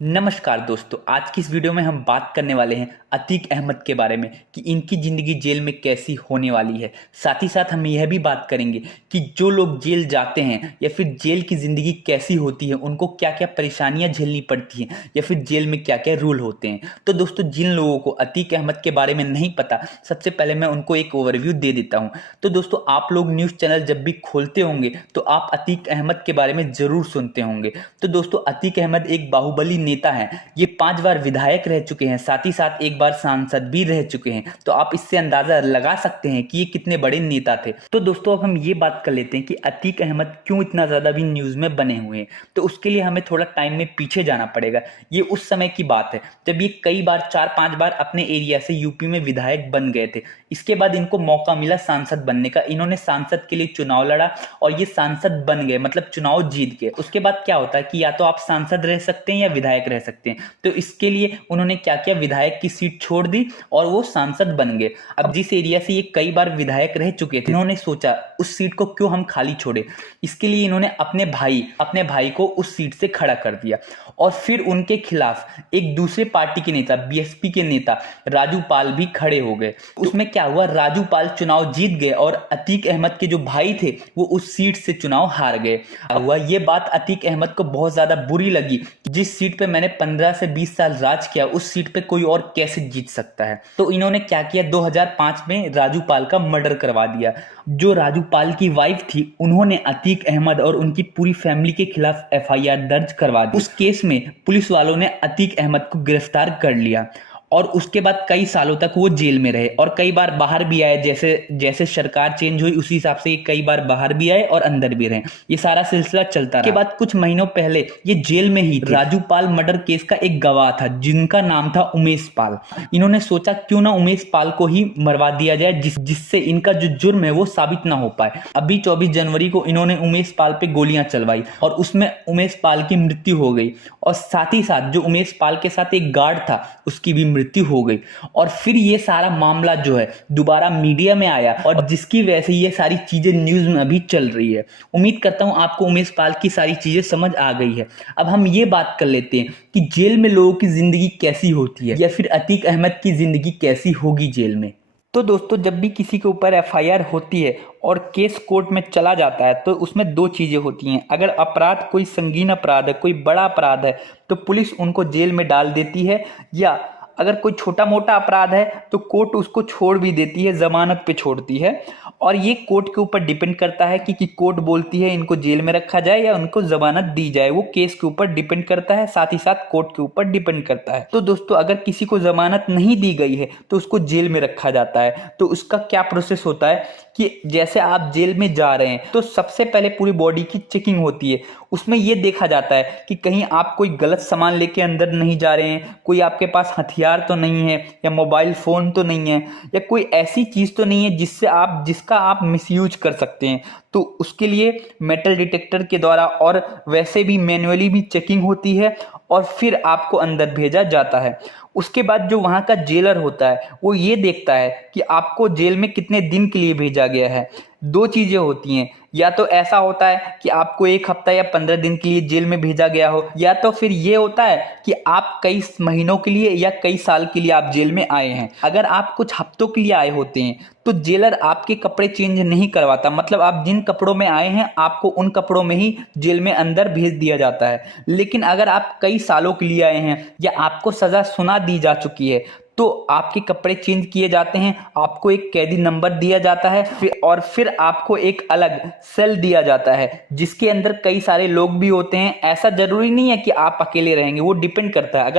नमस्कार दोस्तों। आज की इस वीडियो में हम बात करने वाले हैं अतीक अहमद के बारे में कि इनकी ज़िंदगी जेल में कैसी होने वाली है। साथ ही साथ हम यह भी बात करेंगे कि जो लोग जेल जाते हैं या फिर जेल की ज़िंदगी कैसी होती है, उनको क्या क्या परेशानियां झेलनी पड़ती हैं या फिर जेल में क्या क्या रूल होते हैं। तो दोस्तों, जिन लोगों को अतीक अहमद के बारे में नहीं पता, सबसे पहले मैं उनको एक ओवरव्यू दे देता हूँ। तो दोस्तों, आप लोग न्यूज़ चैनल जब भी खोलते होंगे तो आप अतीक अहमद के बारे में ज़रूर सुनते होंगे। तो दोस्तों, अतीक अहमद एक बाहुबली नेता है। ये 5 बार विधायक रह चुके हैं, साथ ही साथ एक बार सांसद भी रह चुके हैं। तो आप इससे अंदाजा लगा सकते हैं कि ये कितने बड़े नेता थे। तो दोस्तों, अब हम ये बात कर लेते हैं कि अतीक अहमद क्यों इतना ज्यादा भी न्यूज में बने हुए हैं। तो उसके लिए हमें थोड़ा टाइम में पीछे जाना पड़ेगा। ये उस समय की बात है जब ये कई बार 4-5 बार अपने एरिया से यूपी में विधायक बन गए थे। इसके बाद इनको मौका मिला सांसद बनने का। इन्होंने सांसद के लिए चुनाव लड़ा और ये सांसद बन गए, मतलब चुनाव जीत गए। उसके बाद क्या होता है कि या तो आप सांसद रह सकते हैं या विधायक रह सकते हैं। तो इसके लिए उन्होंने क्या किया, विधायक की सीट छोड़ दी और वो सांसद बन गए। अब जिस एरिया से ये कई बार विधायक रह चुके थे, इन्होंने सोचा उस सीट को क्यों हम खाली छोड़े। इसके लिए इन्होंने अपने भाई को उस सीट से खड़ा कर दिया और फिर उनके खिलाफ एक दूसरे पार्टी के नेता, बीएसपी के नेता राजू पाल भी खड़े हो गए। उसमें क्या हुआ, राजू पाल चुनाव जीत गए और अतीक अहमद के जो भाई थे वो उस सीट से चुनाव हार गए। हुआ ये बात अतीक अहमद को बहुत ज्यादा बुरी लगी। जिस सीट पे मैंने 15 से 20 साल राज किया, उस सीट पे कोई और कैसे जीत सकता है। तो इन्होंने क्या किया, 2005 में राजू पाल का मर्डर करवा दिया। जो राजू पाल की वाइफ थी, उन्होंने अतीक अहमद और उनकी पूरी फैमिली के खिलाफ एफआईआर दर्ज करवा दी। उस केस में पुलिस वालों ने अतीक अहमद को गिरफ्तार कर लिया और उसके बाद कई सालों तक वो जेल में रहे और कई बार बाहर भी आए। जैसे जैसे सरकार चेंज हुई उसी हिसाब से कई बार बाहर भी आए और अंदर भी रहे। ये सारा सिलसिला चलता रहा। के बाद कुछ महीनों पहले ये जेल में ही राजू पाल मर्डर केस का एक गवाह था जिनका नाम था उमेश पाल। इन्होंने सोचा क्यों ना उमेश पाल को ही मरवा दिया जाए, जिससे इनका जो जुर्म है वो साबित ना हो पाए। अभी 24 जनवरी को इन्होंने उमेश पाल पे गोलियां चलवाई और उसमें उमेश पाल की मृत्यु हो गई और साथ ही साथ जो उमेश पाल के साथ एक गार्ड था उसकी भी मृत्यु हो गई। और फिर ये सारा मामला जो है दोबारा मीडिया में आया और जिसकी वजह से ये सारी चीजें न्यूज में अभी चल रही है। उम्मीद करता हूं आपको उमेश पाल की सारी चीजें समझ आ गई है। अब हम ये बात कर लेते हैं कि जेल में लोगों की जिंदगी कैसी होती है या फिर अतीक अहमद की जिंदगी कैसी होगी जेल में। तो दोस्तों, जब भी किसी के ऊपर एफआईआर होती है और केस कोर्ट में चला जाता है तो उसमें दो चीज़ें होती हैं। अगर अपराध कोई संगीन अपराध है, कोई बड़ा अपराध है, तो पुलिस उनको जेल में डाल देती है, या अगर कोई छोटा मोटा अपराध है तो कोर्ट उसको छोड़ भी देती है, जमानत पे छोड़ती है। और ये कोर्ट के ऊपर डिपेंड करता है कि कोर्ट बोलती है इनको जेल में रखा जाए या उनको जमानत दी जाए। वो केस के ऊपर डिपेंड करता है, साथ ही साथ कोर्ट के ऊपर डिपेंड करता है। तो दोस्तों, अगर किसी को जमानत नहीं दी गई है तो उसको जेल में रखा जाता है। तो उसका क्या प्रोसेस होता है कि जैसे आप जेल में जा रहे हैं तो सबसे पहले पूरी बॉडी की चेकिंग होती है। उसमें यह देखा जाता है कि कहीं आप कोई गलत सामान लेके अंदर नहीं जा रहे हैं, कोई आपके पास हथियार तो नहीं है, या मोबाइल फोन तो नहीं है, या कोई ऐसी चीज तो नहीं है जिसका आप मिसयूज कर सकते हैं। तो उसके लिए मेटल डिटेक्टर के द्वारा और वैसे भी मैन्युअली भी चेकिंग होती है और फिर आपको अंदर भेजा जाता है। उसके बाद जो वहाँ का जेलर होता है वो ये देखता है कि आपको जेल में कितने दिन के लिए भेजा गया है। दो चीज़ें होती हैं, या तो ऐसा होता है कि आपको 1 हफ्ता या 15 दिन के लिए जेल में भेजा गया हो, या तो फिर ये होता है कि आप कई महीनों के लिए या कई साल के लिए आप जेल में आए हैं। अगर आप कुछ हफ्तों के लिए आए होते हैं तो जेलर आपके कपड़े चेंज नहीं करवाता, मतलब आप जिन कपड़ों में आए हैं आपको उन कपड़ों में ही जेल में अंदर भेज दिया जाता है। लेकिन अगर आप कई सालों के लिए आए हैं या आपको सजा सुना दी जा चुकी है तो आपके कपड़े चेंज किए जाते हैं, आपको एक कैदी नंबर दिया जाता है, फिर आपको एक अलग सेल दिया जाता है जिसके अंदर कई सारे लोग भी होते हैं। ऐसा जरूरी नहीं है कि आप अकेले रहेंगे, वो डिपेंड करता है।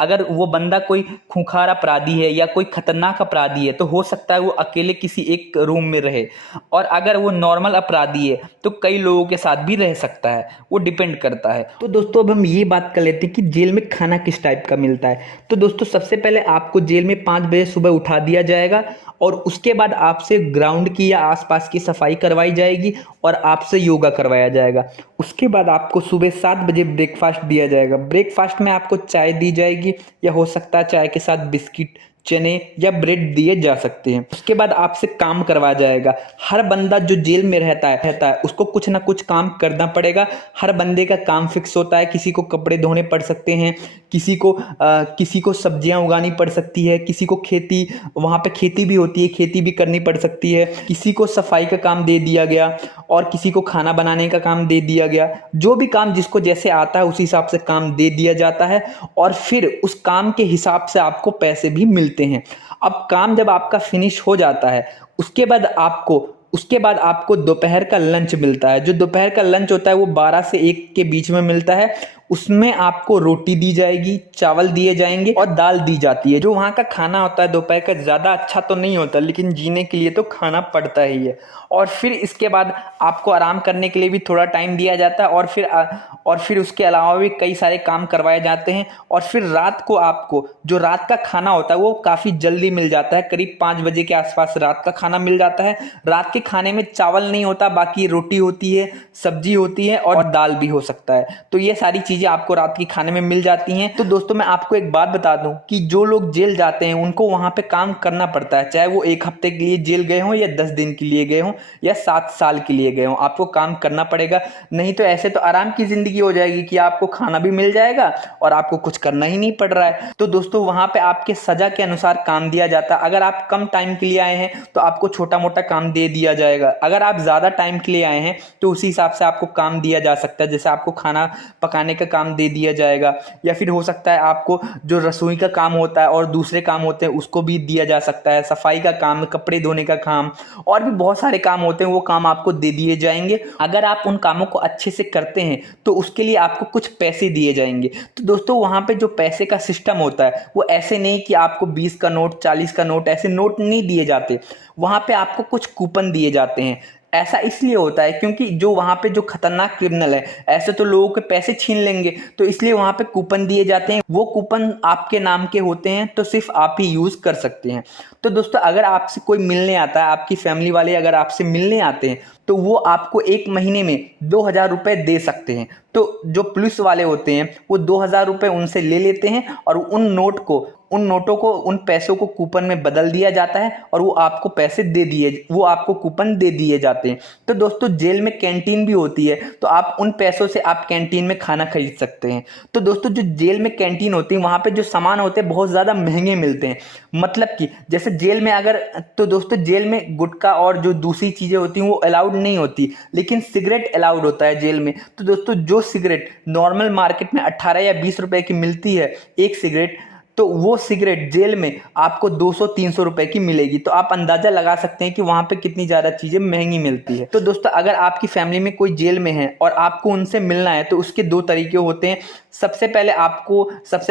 अगर वो बंदा कोई खूंखार अपराधी है या कोई खतरनाक अपराधी है तो हो सकता है वो अकेले किसी एक रूम में रहे, और अगर वो नॉर्मल अपराधी है तो कई लोगों के साथ भी रह सकता है, वो डिपेंड करता है। तो दोस्तों, अब हम ये बात कर लेते हैं कि जेल में खाना किस टाइप का मिलता है। तो दोस्तों, सबसे पहले आपको जेल में 5 बजे सुबह उठा दिया जाएगा और उसके बाद आपसे ग्राउंड की या आसपास की सफाई करवाई जाएगी और आपसे योगा करवाया जाएगा। उसके बाद आपको सुबह 7 बजे ब्रेकफास्ट दिया जाएगा। ब्रेकफास्ट में आपको चाय दी जाएगी या हो सकता है चाय के साथ बिस्किट, चने या ब्रेड दिए जा सकते हैं। उसके बाद आपसे काम करवाया जाएगा। हर बंदा जो जेल में रहता है उसको कुछ ना कुछ काम करना पड़ेगा। हर बंदे का काम फिक्स होता है। किसी को कपड़े धोने पड़ सकते हैं, किसी को सब्जियां उगानी पड़ सकती है, किसी को खेती, वहाँ पे खेती भी होती है, खेती भी करनी पड़ सकती है, किसी को सफाई का काम दे दिया गया और किसी को खाना बनाने का काम दे दिया गया। जो भी काम जिसको जैसे आता है उसी हिसाब से काम दे दिया जाता है और फिर उस काम के हिसाब से आपको पैसे भी मिलते हैं। अब काम जब आपका फिनिश हो जाता है उसके बाद आपको दोपहर का लंच मिलता है। जो दोपहर का लंच होता है वो 12 से 1 के बीच में मिलता है। उसमें आपको रोटी दी जाएगी, चावल दिए जाएंगे और दाल दी जाती है। जो वहाँ का खाना होता है दोपहर का ज़्यादा अच्छा तो नहीं होता, लेकिन जीने के लिए तो खाना पड़ता ही है। और फिर इसके बाद आपको आराम करने के लिए भी थोड़ा टाइम दिया जाता है और फिर उसके अलावा भी कई सारे काम करवाए जाते हैं। और फिर रात को आपको जो रात का खाना होता है वो काफ़ी जल्दी मिल जाता है। करीब 5 बजे के आसपास रात का खाना मिल जाता है। रात के खाने में चावल नहीं होता, बाकी रोटी होती है, सब्जी होती है और दाल भी हो सकता है। तो ये सारी चीज़ें आपको रात के खाने में मिल जाती हैं। तो दोस्तों मैं आपको एक बात बता दूं कि जो लोग जेल जाते हैं उनको वहाँ पे काम करना पड़ता है, चाहे वो 1 हफ्ते के लिए जेल गए हों या 10 दिन के लिए गए हों या 7 साल के लिए गए हों, आपको काम करना पड़ेगा। नहीं तो ऐसे तो आराम की जिंदगी हो जाएगी कि आपको खाना भी मिल जाएगा और आपको कुछ करना ही नहीं पड़ रहा है। तो दोस्तों वहाँ पे आपके सजा के अनुसार काम दिया जाता है। अगर आप कम टाइम के लिए आए हैं तो आपको छोटा मोटा काम दे दिया जाएगा। अगर आप ज़्यादा टाइम के लिए आए हैं तो उसी हिसाब से आपको काम दिया जा सकता है। जैसे आपको खाना पकाने का काम दे दिया जाएगा, या फिर हो सकता है आपको जो रसोई का काम होता है और दूसरे काम होते हैं उसको भी दिया जा सकता है। सफाई का काम, कपड़े धोने का काम और भी बहुत सारे काम होते हैं, वो काम आपको दे दिए जाएंगे। अगर आप उन कामों को अच्छे से करते हैं तो उसके लिए आपको कुछ पैसे दिए जाएंगे। तो दोस्तों वहाँ पे जो पैसे का सिस्टम होता है वो ऐसे नहीं कि आपको 20 का नोट, 40 का नोट, ऐसे नोट नहीं दिए जाते। वहाँ पे आपको कुछ कूपन दिए जाते हैं। ऐसा इसलिए होता है क्योंकि जो वहाँ पे जो खतरनाक क्रिमिनल है ऐसे तो लोगों के पैसे छीन लेंगे, तो इसलिए वहाँ पे कूपन दिए जाते हैं। वो कूपन आपके नाम के होते हैं तो सिर्फ आप ही यूज कर सकते हैं। तो दोस्तों अगर आपसे कोई मिलने आता है, आपकी फैमिली वाले अगर आपसे मिलने आते हैं तो वो आपको 1 महीने में 2000 रुपए दे सकते हैं। तो जो पुलिस वाले होते हैं वो 2000 रुपए उनसे ले लेते हैं और उन नोटों को, उन पैसों को कूपन में बदल दिया जाता है और वो आपको कूपन दे दिए जाते हैं। तो दोस्तों जेल में कैंटीन भी होती है, तो आप उन पैसों से आप कैंटीन में खाना खरीद सकते हैं। तो दोस्तों जो जेल में कैंटीन होती है वहाँ पे जो सामान होते हैं बहुत ज़्यादा महंगे मिलते हैं। मतलब कि जैसे दोस्तों जेल में गुटखा और जो दूसरी चीज़ें होती हैं वो अलाउड नहीं होती, लेकिन सिगरेट अलाउड होता है जेल में। तो दोस्तों जो सिगरेट नॉर्मल मार्केट में 18 या 20 रुपए की मिलती है एक सिगरेट, तो वो सिगरेट जेल में आपको 200-300 रुपए की मिलेगी। तो आप अंदाजा लगा सकते हैं कि वहां पे कितनी ज्यादा चीजें महंगी मिलती है। तो दोस्तों अगर आपकी फैमिली में कोई जेल में है और आपको उनसे मिलना है तो उसके 2 तरीके होते हैं। सबसे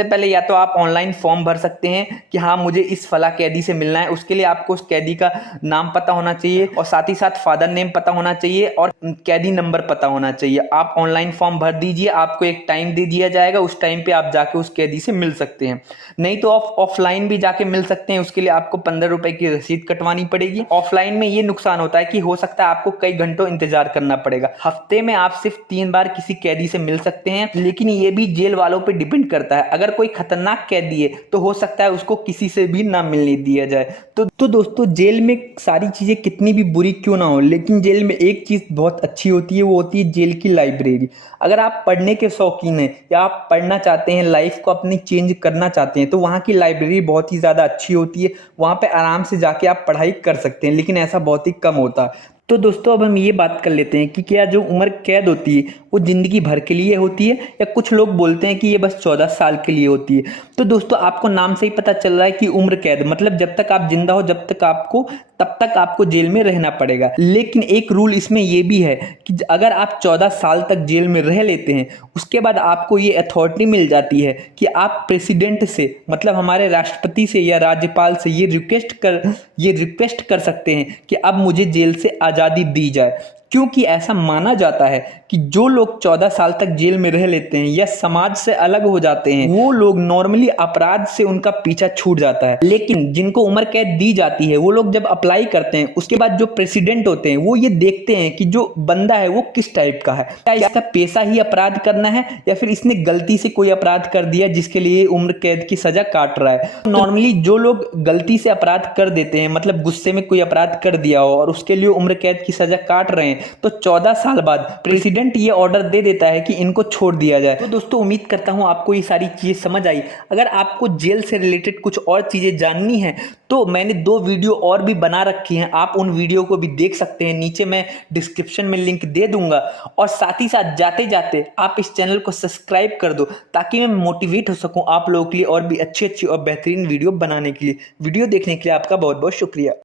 पहले या तो आप ऑनलाइन फॉर्म भर सकते हैं कि हाँ मुझे इस फला कैदी से मिलना है। उसके लिए आपको उस कैदी का नाम पता होना चाहिए और साथ ही साथ फादर नेम पता होना चाहिए और कैदी नंबर पता होना चाहिए। आप ऑनलाइन फॉर्म भर दीजिए, आपको एक टाइम दे दिया जाएगा, उस टाइम पे आप जाके उस कैदी से मिल सकते हैं। नहीं तो आप ऑफलाइन भी जाके मिल सकते हैं, उसके लिए आपको 15 रुपए की रसीद कटवानी पड़ेगी। ऑफलाइन में ये नुकसान होता है कि हो सकता है आपको कई घंटों इंतजार करना पड़ेगा। हफ्ते में आप सिर्फ 3 बार किसी कैदी से मिल सकते हैं, लेकिन ये भी जेल वालों पे डिपेंड करता है। अगर कोई खतरनाक कैदी है तो हो सकता है उसको किसी से भी ना मिलने दिया जाए। तो दोस्तों जेल में सारी चीजें कितनी भी बुरी क्यों ना हो, लेकिन जेल में एक चीज बहुत अच्छी होती है, वो होती है जेल की लाइब्रेरी। अगर आप पढ़ने के शौकीन हैं या आप पढ़ना चाहते हैं, लाइफ को अपनी चेंज करना चाहते हैं, तो वहाँ की लाइब्रेरी बहुत ही ज़्यादा अच्छी होती है। वहाँ पे आराम से जाके आप पढ़ाई कर सकते हैं, लेकिन ऐसा बहुत ही कम होता है। तो दोस्तों अब हम ये बात कर लेते हैं कि क्या जो उम्र कैद होती है वो ज़िंदगी भर के लिए होती है या कुछ लोग बोलते हैं कि ये बस 14 साल के लिए होती है। तो दोस्तों आपको नाम से ही पता चल रहा है कि उम्र कैद मतलब जब तक आप जिंदा हो तब तक आपको जेल में रहना पड़ेगा। लेकिन एक रूल इसमें यह भी है कि अगर आप 14 साल तक जेल में रह लेते हैं उसके बाद आपको ये अथॉरिटी मिल जाती है कि आप प्रेसिडेंट से मतलब हमारे राष्ट्रपति से या राज्यपाल से ये रिक्वेस्ट कर सकते हैं कि अब मुझे जेल से आज़ादी दी जाए। क्योंकि ऐसा माना जाता है कि जो लोग 14 साल तक जेल में रह लेते हैं या समाज से अलग हो जाते हैं, वो लोग नॉर्मली अपराध से उनका पीछा छूट जाता है। लेकिन जिनको उम्र कैद दी जाती है, वो लोग जब अप्लाई करते हैं, उसके बाद जो प्रेसिडेंट होते हैं वो ये देखते हैं कि जो बंदा है वो किस टाइप का है, क्या इसका पेशा ही अपराध करना है या फिर इसने गलती से कोई अपराध कर दिया जिसके लिए उम्र कैद की सजा काट रहा है। नॉर्मली जो लोग गलती से अपराध कर देते हैं, मतलब गुस्से में कोई अपराध कर दिया हो और उसके लिए उम्र कैद की सजा काट रहे हैं, तो 14 साल बाद प्रेसिडेंट ये ऑर्डर दे देता है कि इनको छोड़ दिया जाए। तो दोस्तों उम्मीद करता हूं आपको ये सारी चीजें समझ आई। अगर आपको जेल से रिलेटेड कुछ और चीजें जाननी है तो मैंने 2 वीडियो और भी बना रखी हैं, आप उन वीडियो को भी देख सकते हैं। नीचे मैं डिस्क्रिप्शन में लिंक दे दूंगा और साथ ही साथ जाते जाते आप इस चैनल को सब्सक्राइब कर दो ताकि मैं मोटिवेट हो सकूं आप लोगों के लिए और भी अच्छी और बेहतरीन वीडियो बनाने के लिए। वीडियो देखने के लिए आपका बहुत बहुत शुक्रिया।